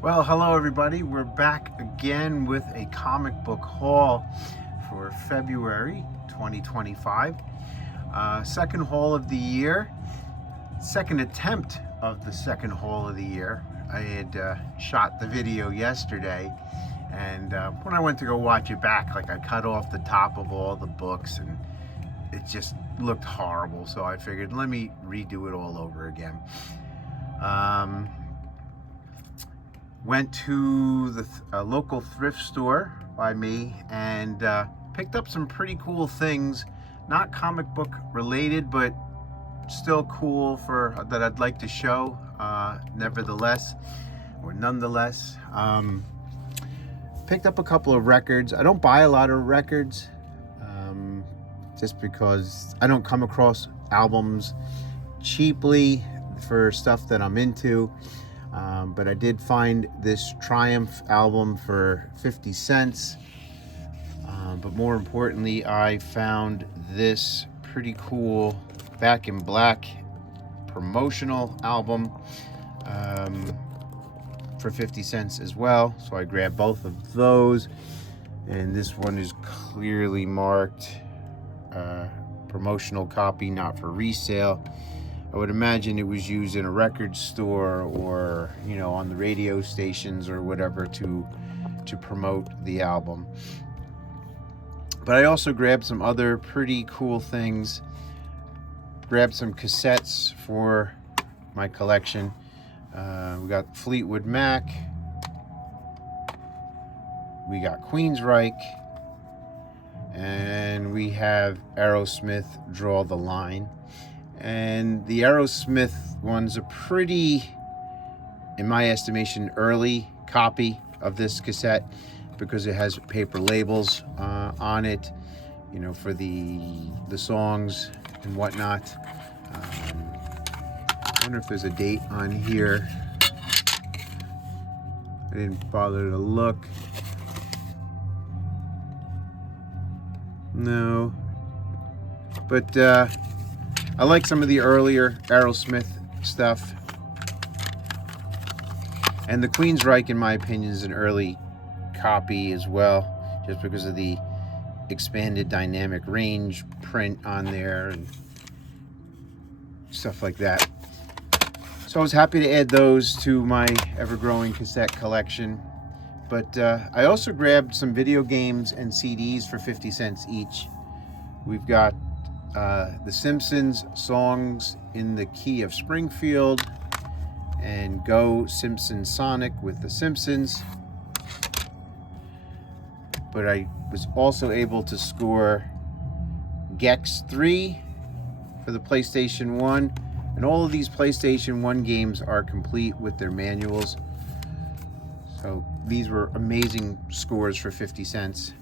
Well, hello everybody. We're back again with a comic book haul for February 2025. Second haul of the year, second attempt of the second haul of the year. I had shot the video yesterday, and when I went to go watch it back, like I cut off the top of all the books and it just looked horrible. So I figured, let me redo it all over again. Went to the local thrift store by me and picked up some pretty cool things, not comic book related, but still cool for that I'd like to show. Nevertheless, or nonetheless, picked up a couple of records. I don't buy a lot of records, just because I don't come across albums cheaply for stuff that I'm into. But I did find this Triumph album for 50 cents. But more importantly, I found this pretty cool Back in Black promotional album for 50 cents as well. So I grabbed both of those. And this one is clearly marked promotional copy, not for resale. I would imagine it was used in a record store or, on the radio stations or whatever to promote the album. But I also grabbed some other pretty cool things. Grabbed some cassettes for my collection. We got Fleetwood Mac. We got Queensryche. And we have Aerosmith, Draw the Line. And the Aerosmith one's a pretty, in my estimation, early copy of this cassette because it has paper labels on it, for the songs and whatnot. I wonder if there's a date on here. I didn't bother to look. No. But I like some of the earlier Aerosmith stuff. And the Queensryche, in my opinion, is an early copy as well, just because of the expanded dynamic range print on there and stuff like that. So I was happy to add those to my ever-growing cassette collection. But I also grabbed some video games and CDs for 50 cents each. We've got The Simpsons Songs in the Key of Springfield and Go Simpson Sonic with The Simpsons. But I was also able to score Gex 3 for the PlayStation 1. And all of these PlayStation 1 games are complete with their manuals. So these were amazing scores for 50 cents.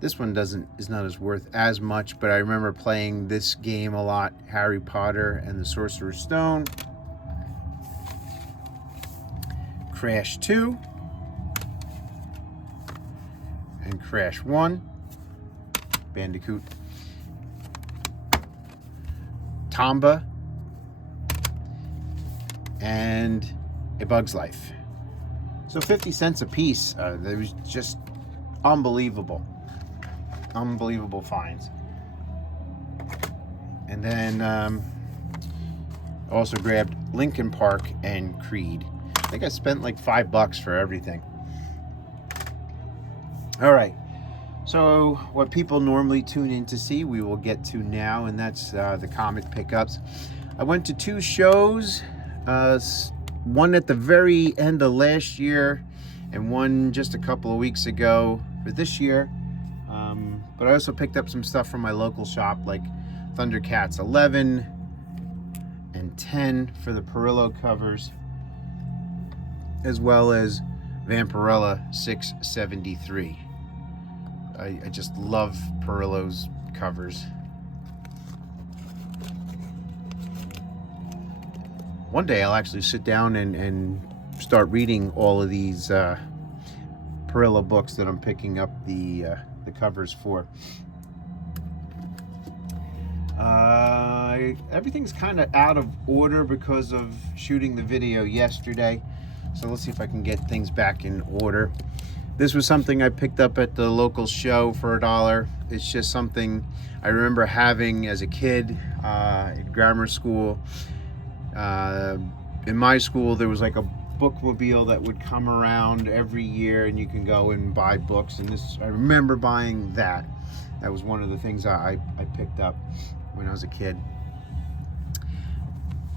This one is not as worth as much, but I remember playing this game a lot, Harry Potter and the Sorcerer's Stone. Crash 2 and Crash 1. Bandicoot. Tomba and A Bug's Life. So 50 cents a piece. It was just unbelievable. Unbelievable finds. And then also grabbed Linkin Park and Creed. I think I spent like $5 for everything. All right. So what people normally tune in to see, we will get to now, and that's the comic pickups. I went to 2 shows. One at the very end of last year and one just a couple of weeks ago for this year. But I also picked up some stuff from my local shop, like Thundercats 11 and 10 for the Perillo covers, as well as Vampirella 673. I just love Perillo's covers. One day I'll actually sit down and start reading all of these Perillo books that I'm picking up the covers for. Everything's kind of out of order because of shooting the video yesterday. So let's see if I can get things back in order. This was something I picked up at the local show for $1. It's just something I remember having as a kid in grammar school. In my school, there was like a bookmobile that would come around every year, and you can go and buy books. And this, I remember buying that. That was one of the things I picked up when I was a kid.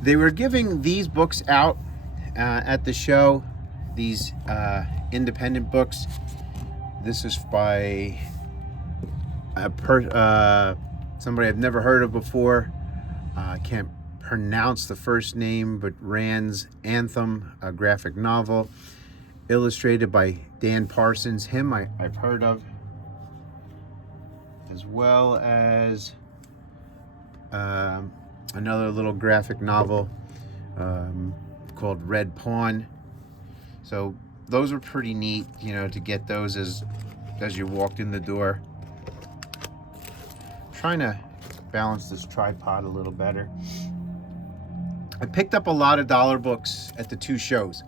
They were giving these books out at the show, these independent books. This is by somebody I've never heard of before. I can't pronounce the first name, but Rand's Anthem, a graphic novel, illustrated by Dan Parsons. Him I've heard of, as well as another little graphic novel called Red Pawn. So those were pretty neat, you know, to get those as you walked in the door. I'm trying to balance this tripod a little better. I picked up a lot of dollar books at the two shows.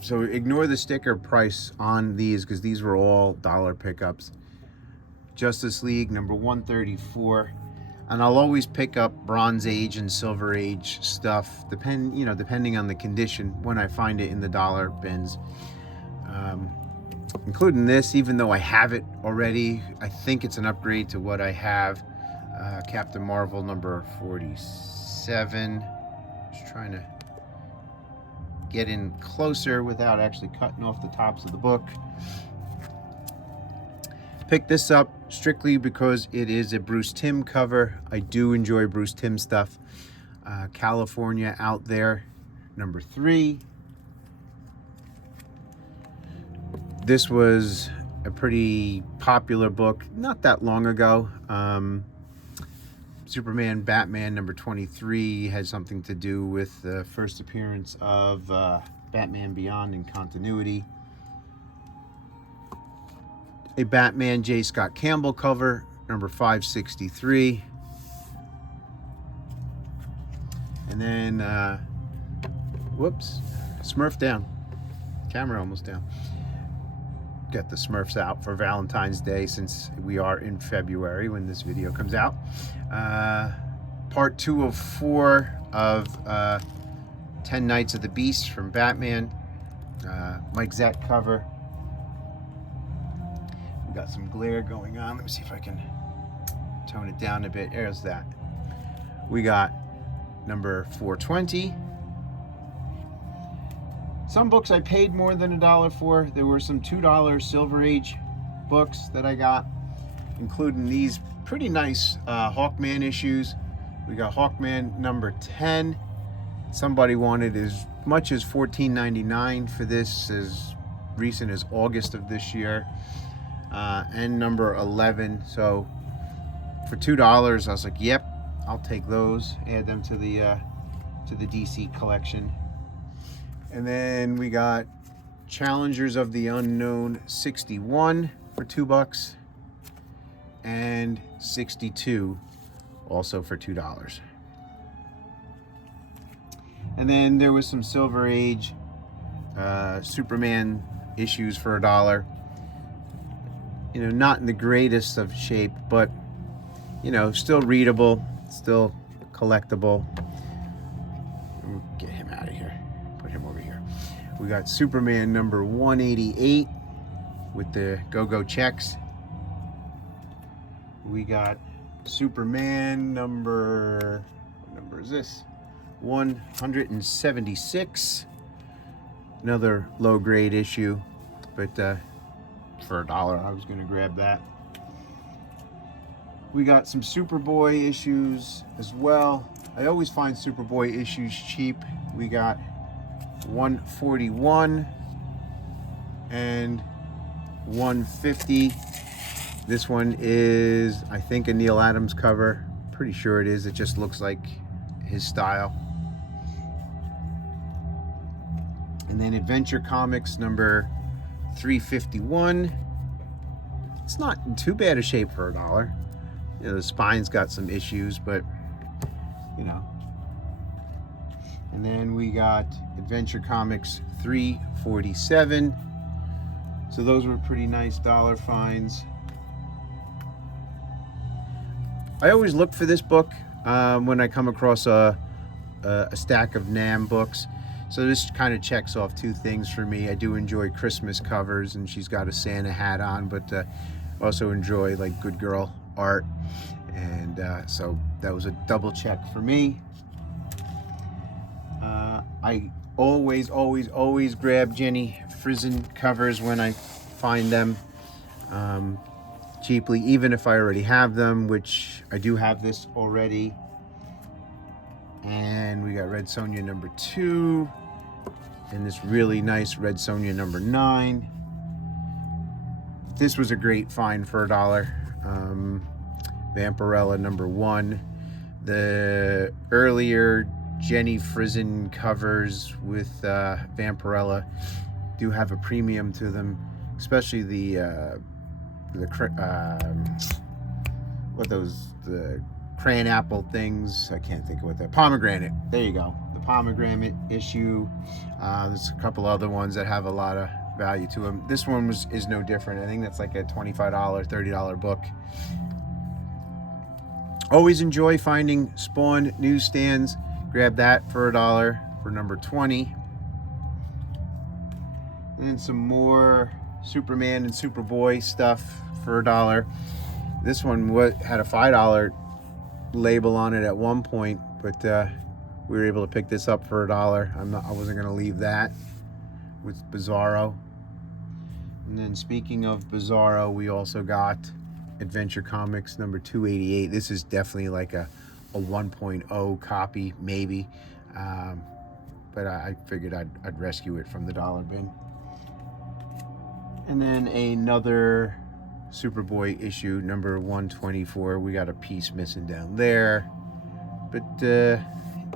So ignore the sticker price on these, because these were all dollar pickups. Justice League number 134. And I'll always pick up Bronze Age and Silver Age stuff, depending on the condition, when I find it in the dollar bins. Including this, even though I have it already. I think it's an upgrade to what I have. Captain Marvel number 47. Just trying to get in closer without actually cutting off the tops of the book. Picked this up strictly because it is a Bruce Timm cover. I do enjoy Bruce Timm stuff. California Out There, number 3. This was a pretty popular book not that long ago. Superman Batman number 23 had something to do with the first appearance of Batman Beyond in continuity. A Batman J. Scott Campbell cover, number 563. And then, whoops, Smurf down. Camera almost down. Got the Smurfs out for Valentine's Day, since we are in February when this video comes out. Part 2 of 4 of 10 Nights of the Beast from Batman. Mike Zeck cover. We got some glare going on. Let me see if I can tone it down a bit. There's that. We got number 420. Some books I paid more than $1 for. There were some $2 Silver Age books that I got, including these pretty nice Hawkman issues. We got Hawkman number 10. Somebody wanted as much as $14.99 for this, as recent as August of this year. And number 11. So for $2, I was like, yep, I'll take those. Add them to the DC collection. And then we got Challengers of the Unknown 61 for $2, and 62 also for $2. And then there was some Silver Age Superman issues for $1. You know, not in the greatest of shape, but you know, still readable, still collectible. We'll get him out of here. Put him over here. We got Superman number 188 with the go-go checks. We got Superman number, what number is this? 176. Another low-grade issue, but for $1, I was going to grab that. We got some Superboy issues as well. I always find Superboy issues cheap. We got 141 and 150. This one is, I think, a Neil Adams cover. Pretty sure it is. It just looks like his style. And then Adventure Comics number 351. It's not in too bad a shape for $1. You know, the spine's got some issues, but you know, And then we got Adventure Comics 347. So those were pretty nice dollar finds. I always look for this book when I come across a stack of NAMM books. So this kind of checks off two things for me. I do enjoy Christmas covers, and she's got a Santa hat on, but also enjoy like good girl art. And so that was a double check for me. I always grab Jenny Frison covers when I find them cheaply, even if I already have them, which I do have this already. And we got Red Sonja number 2 and this really nice Red Sonja number 9. This was a great find for $1. Vampirella number 1. The earlier Jenny Frison covers with Vampirella do have a premium to them, especially the crayon apple things. I can't think of what that, pomegranate. There you go, the pomegranate issue. There's a couple other ones that have a lot of value to them. This one is no different. I think that's like a $25, $30 book. Always enjoy finding Spawn newsstands. Grab that for $1 for number 20. And then some more Superman and Superboy stuff for $1. This one had a $5 label on it at one point, but we were able to pick this up for $1. I wasn't going to leave that with Bizarro. And then speaking of Bizarro, we also got Adventure Comics number 288. This is definitely like a 1.0 copy, maybe, but I figured I'd rescue it from the dollar bin. And then another Superboy issue, number 124. We got a piece missing down there, but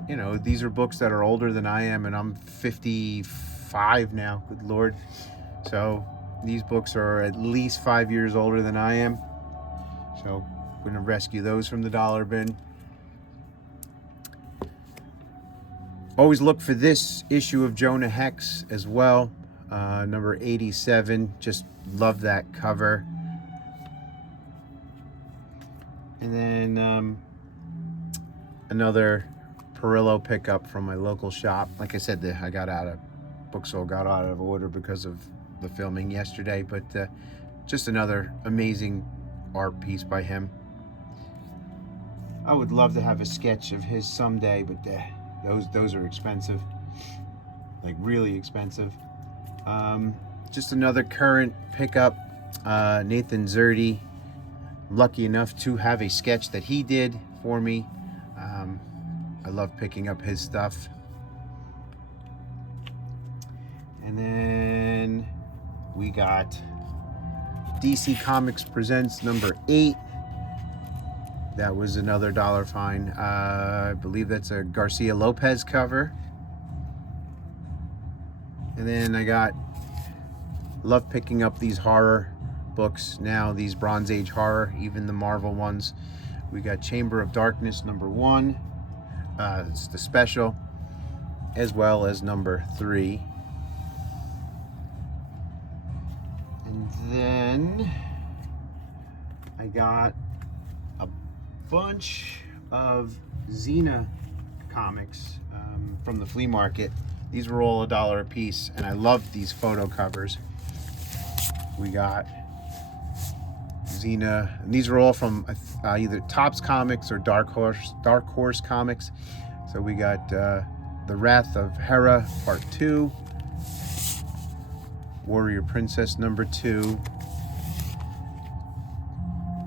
you know, these are books that are older than I am, and I'm 55 now, good Lord. So these books are at least 5 years older than I am, so we're gonna rescue those from the dollar bin. Always look for this issue of Jonah Hex as well, number 87. Just love that cover. And then another Perillo pickup from my local shop. Like I said, I got out of Booksoul, got out of order because of the filming yesterday, but just another amazing art piece by him. I would love to have a sketch of his someday, but those are expensive, like really expensive. Just another current pickup, Nathan Zerdy. I'm lucky enough to have a sketch that he did for me. I love picking up his stuff. And then we got DC Comics Presents number 8. That was another dollar find. I believe that's a Garcia Lopez cover. And then I love picking up these horror books now, these Bronze Age horror, even the Marvel ones. We got Chamber of Darkness number 1. It's the special, as well as number 3. And then I got a bunch of Xena comics from the flea market. These were all $1 a piece, and I loved these photo covers. We got Xena, and these are all from either Topps Comics or Dark Horse Comics. So we got The Wrath of Hera Part 2, Warrior Princess number 2,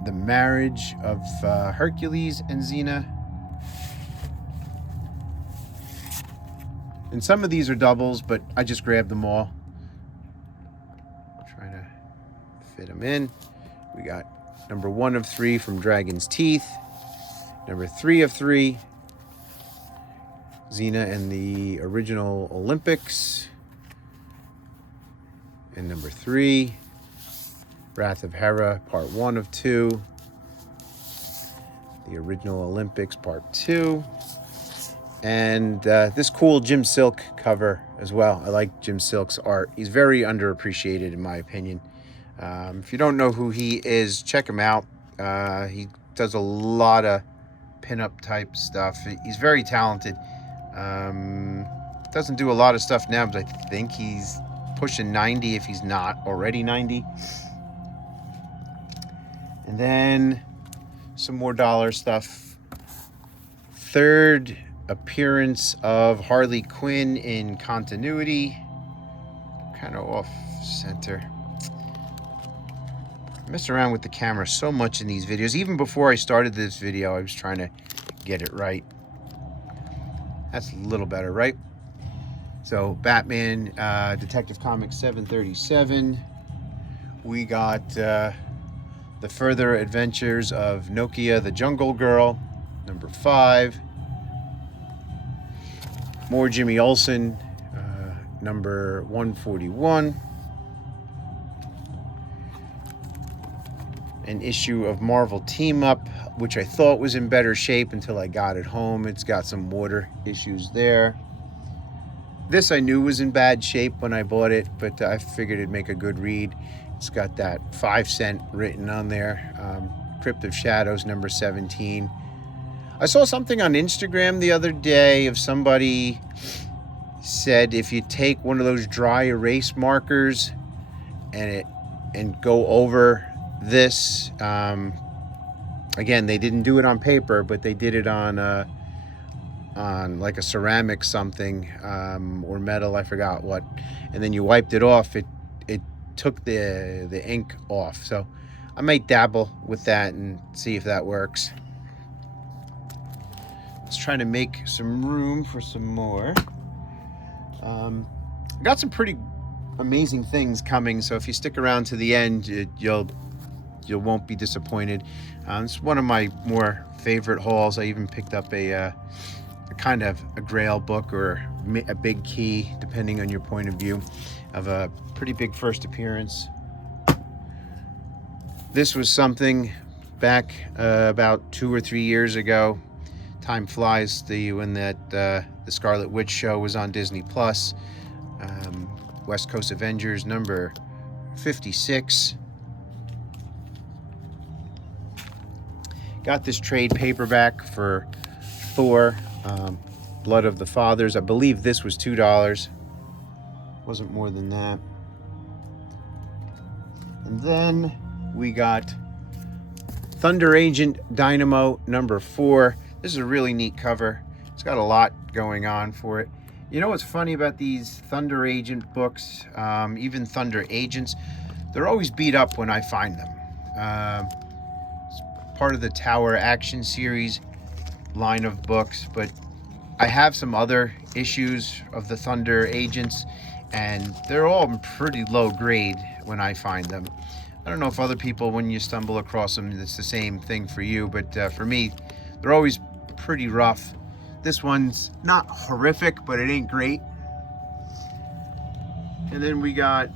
The Marriage of Hercules and Xena. And some of these are doubles, but I just grabbed them all. Trying to fit them in. We got number 1 of 3 from Dragon's Teeth, number 3 of 3, Xena and the Original Olympics, and number 3, Wrath of Hera, Part 1 of 2, the Original Olympics, Part 2, And this cool Jim Silk cover as well. I like Jim Silk's art. He's very underappreciated in my opinion. If you don't know who he is, check him out. He does a lot of pinup type stuff. He's very talented. Doesn't do a lot of stuff now, but I think he's pushing 90 if he's not already 90. And then some more dollar stuff. Third appearance of Harley Quinn in continuity. Kind of off center. I mess around with the camera so much in these videos. Even before I started this video, I was trying to get it right. That's a little better, right? So Batman, Detective Comics 737. We got the Further Adventures of Nokia the Jungle Girl, number 5. More Jimmy Olsen, number 141. An issue of Marvel Team Up, which I thought was in better shape until I got it home. It's got some water issues there. This I knew was in bad shape when I bought it, but I figured it'd make a good read. It's got that 5 cent written on there. Crypt of Shadows, number 17. I saw something on Instagram the other day of somebody said if you take one of those dry erase markers and go over this, again, they didn't do it on paper, but they did it on like a ceramic something, or metal, I forgot what, and then you wiped it off, it took the ink off. So I might dabble with that and see if that works. Let's try to make some room for some more. Got some pretty amazing things coming, so if you stick around to the end, you won't be disappointed. It's one of my more favorite hauls. I even picked up a kind of a Grail book, or a big key, depending on your point of view, of a pretty big first appearance. This was something back about 2 or 3 years ago. Time flies. When the Scarlet Witch show was on Disney Plus. West Coast Avengers number 56. Got this trade paperback for Thor, Blood of the Fathers. I believe this was $2. Wasn't more than that. And then we got Thunder Agent Dynamo number 4. This is a really neat cover. It's got a lot going on for it. You know what's funny about these Thunder Agent books, even Thunder Agents, they're always beat up when I find them. It's part of the Tower Action series line of books, but I have some other issues of the Thunder Agents, and they're all pretty low grade when I find them. I don't know if other people, when you stumble across them, it's the same thing for you, but for me, they're always pretty rough. This one's not horrific, but it ain't great. And then we got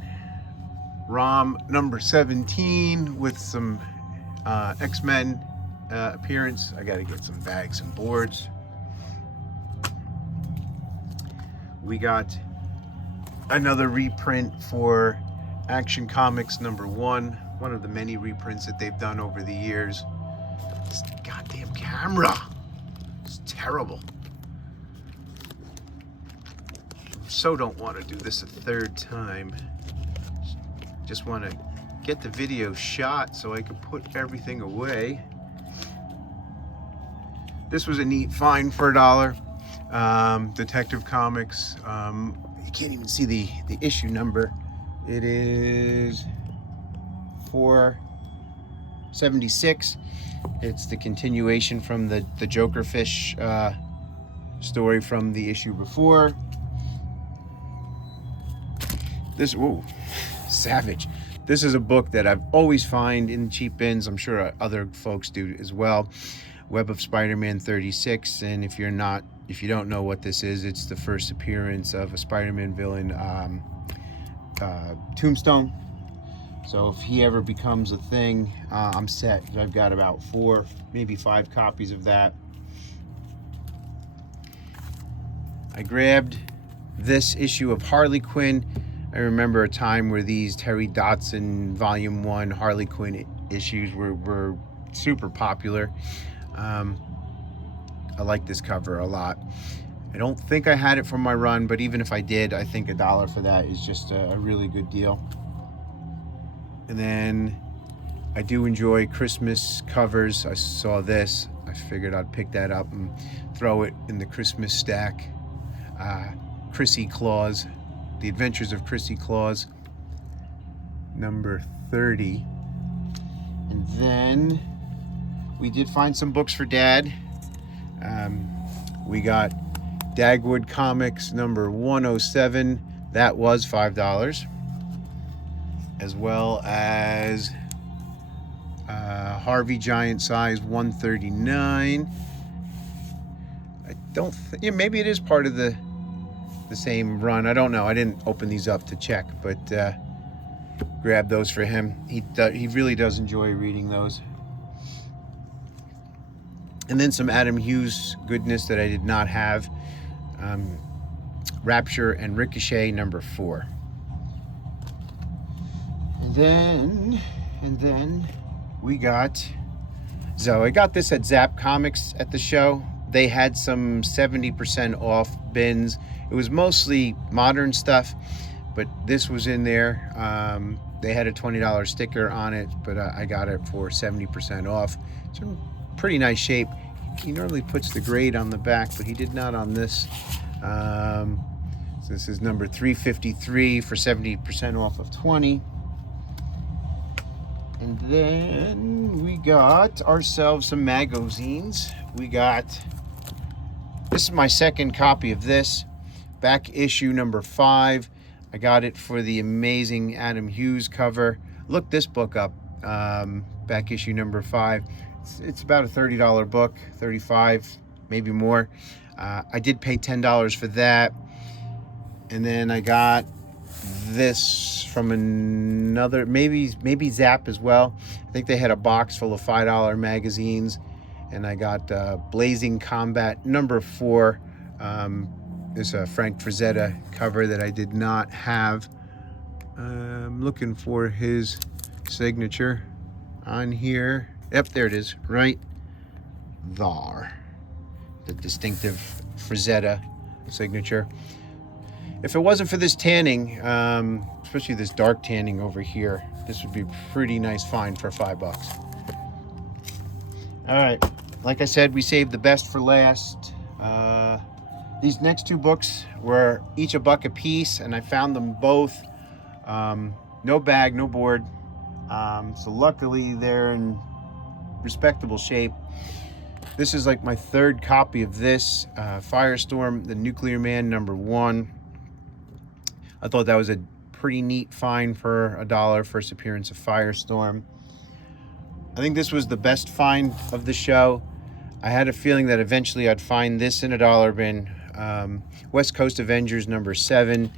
ROM number 17 with some X-Men appearance. I gotta get some bags and boards. We got another reprint for Action Comics number 1, one of the many reprints that they've done over the years. This goddamn camera, it's terrible. So don't want to do this a third time. Just want to get the video shot so I can put everything away. This was a neat find for $1. Detective Comics. You can't even see the issue number. It is 476. It's the continuation from the Jokerfish story from the issue before. This, whoa, savage. This is a book that I've always find in cheap bins. I'm sure other folks do as well. Web of Spider-Man 36. And if you don't know what this is, it's the first appearance of a Spider-Man villain, Tombstone. So if he ever becomes a thing, I'm set. I've got about 4, maybe 5 copies of that. I grabbed this issue of Harley Quinn. I remember a time where these Terry Dodson Volume 1 Harley Quinn issues were super popular. I like this cover a lot. I don't think I had it from my run, but even if I did, I think $1 for that is just a really good deal. And then I do enjoy Christmas covers. I saw this. I figured I'd pick that up and throw it in the Christmas stack. Chrissy Claus, The Adventures of Chrissy Claus, number 30. And then we did find some books for Dad. We got Dagwood Comics number 107. That was $5. As well as Harvey Giant Size 139. I don't think, yeah, maybe it is part of the same run. I don't know. I didn't open these up to check, but grab those for him. He really does enjoy reading those. And then some Adam Hughes goodness that I did not have. Rapture and Ricochet number 4. And then we got, so I got this at Zap Comics at the show. They had some 70% off bins. It was mostly modern stuff, but this was in there. They had a $20 sticker on it, but I got it for 70% off. It's in pretty nice shape. He normally puts the grade on the back, but he did not on this. So this is number 353 for 70% off of 20. And then we got ourselves some magazines. We got, this is my second copy of this, back issue number 5. I got it for the amazing Adam Hughes cover. Look this book up, back issue number 5. It's about a $30 book, 35, maybe more. I did pay $10 for that. And then I got this from another, maybe Zap as well. I think they had a box full of $5 magazines. And I got Blazing Combat number 4. There's a Frank Frazetta cover that I did not have. I'm looking for his signature on here. Yep, there it is, right there. The distinctive Frazetta signature. If it wasn't for this tanning, especially this dark tanning over here, this would be a pretty nice find for $5. All right, like I said, we saved the best for last. These next 2 books were each $1 a piece, and I found them both. No bag, no board. So luckily they're in respectable shape. This is like my 3rd copy of this, Firestorm, the Nuclear Man number 1. I thought that was a pretty neat find for $1, first appearance of Firestorm. I think this was the best find of the show. I had a feeling that eventually I'd find this in a dollar bin. West Coast Avengers number 7.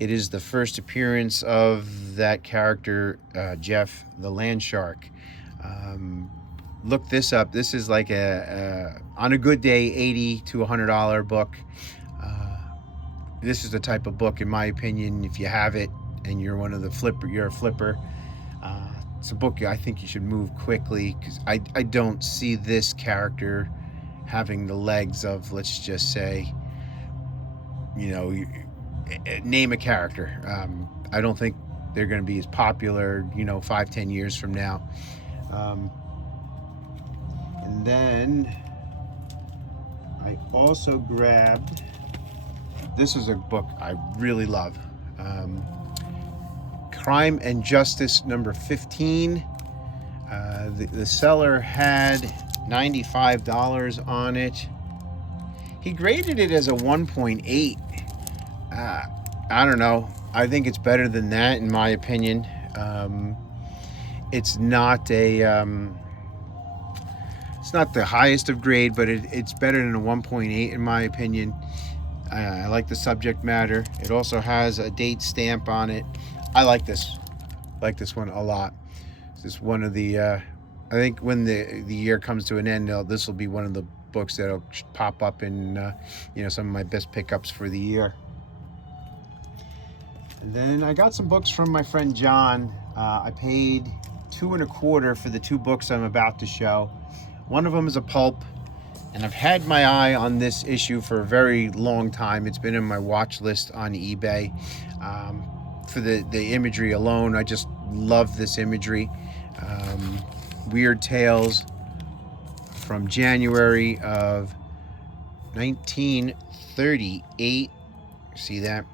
It is the first appearance of that character, Jeff the Land Shark. Look this up. This is like on a good day, $80 to $100 book. This is the type of book, in my opinion, if you have it and you're you're a flipper, it's a book I think you should move quickly, because I don't see this character having the legs of, let's just say, name a character. I don't think they're going to be as popular, 5-10 years from now. And then I also grabbed, this is a book I really love. Crime and Justice number 15. The seller had $95 on it. He graded it as a 1.8. I don't know. I think it's better than that, in my opinion. It's not it's not the highest of grade, but it's better than a 1.8 in my opinion. I like the subject matter. It also has a date stamp on it. I like this one a lot. This is one of the I think when the year comes to an end, this will be one of the books that'll pop up in some of my best pickups for the year. And then I got some books from my friend John. I paid $2.25 for the 2 books I'm about to show. One of them is a pulp, and I've had my eye on this issue for a very long time. It's been in my watch list on eBay. For the imagery alone, I just love this imagery. Weird Tales from January of 1938. See that?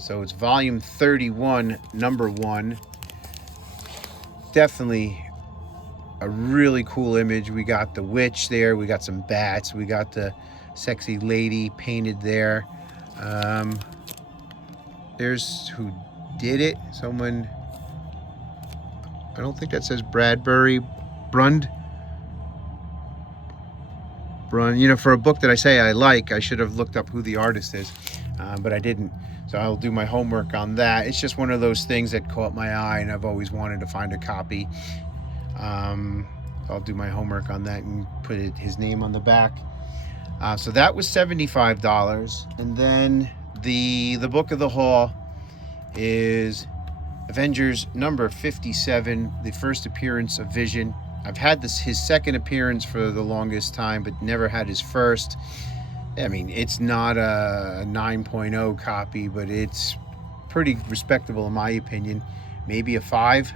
So it's volume 31, number 1. Definitely a really cool image. We got the witch there, we got some bats, we got the sexy lady painted there. There's who did it. Someone, I don't think that says Bradbury Brund. For a book that I say I like, I should have looked up who the artist is, but I didn't. So I'll do my homework on that. It's just one of those things that caught my eye, and I've always wanted to find a copy. I'll do my homework on that and put his name on the back. So that was $75. And then the book of the haul is Avengers number 57, the first appearance of Vision. I've had his second appearance for the longest time, but never had his first. I mean, it's not a 9.0 copy, but it's pretty respectable in my opinion. Maybe a 5.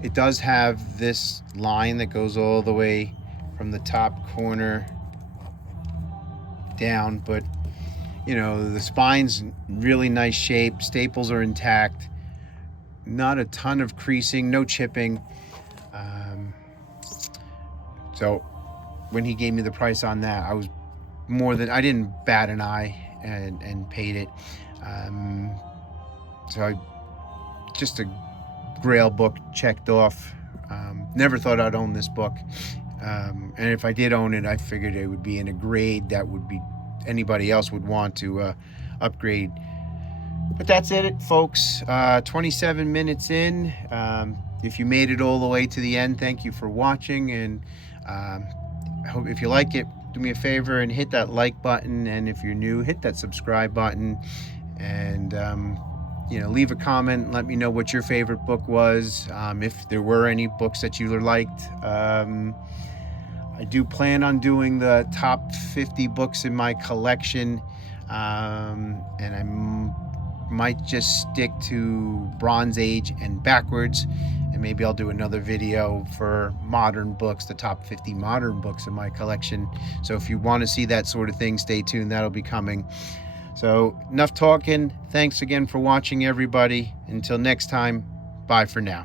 It does have this line that goes all the way from the top corner down, but the spine's really nice shape. Staples are intact. Not a ton of creasing, no chipping. So when he gave me the price on that, I didn't bat an eye and paid it. Just a Grail book checked off. Never thought I'd own this book. And if I did own it, I figured it would be in a grade that would be anybody else would want to upgrade. But that's it, folks. 27 minutes in. If you made it all the way to the end, thank you for watching. And I hope if you like it, do me a favor and hit that like button. And if you're new, hit that subscribe button. And leave a comment. Let me know what your favorite book was. If there were any books that you liked. I do plan on doing the top 50 books in my collection, and I might just stick to Bronze Age and backwards, and maybe I'll do another video for modern books, the top 50 modern books in my collection. So if you want to see that sort of thing, stay tuned. That'll be coming. So enough talking. Thanks again for watching, everybody. Until next time, bye for now.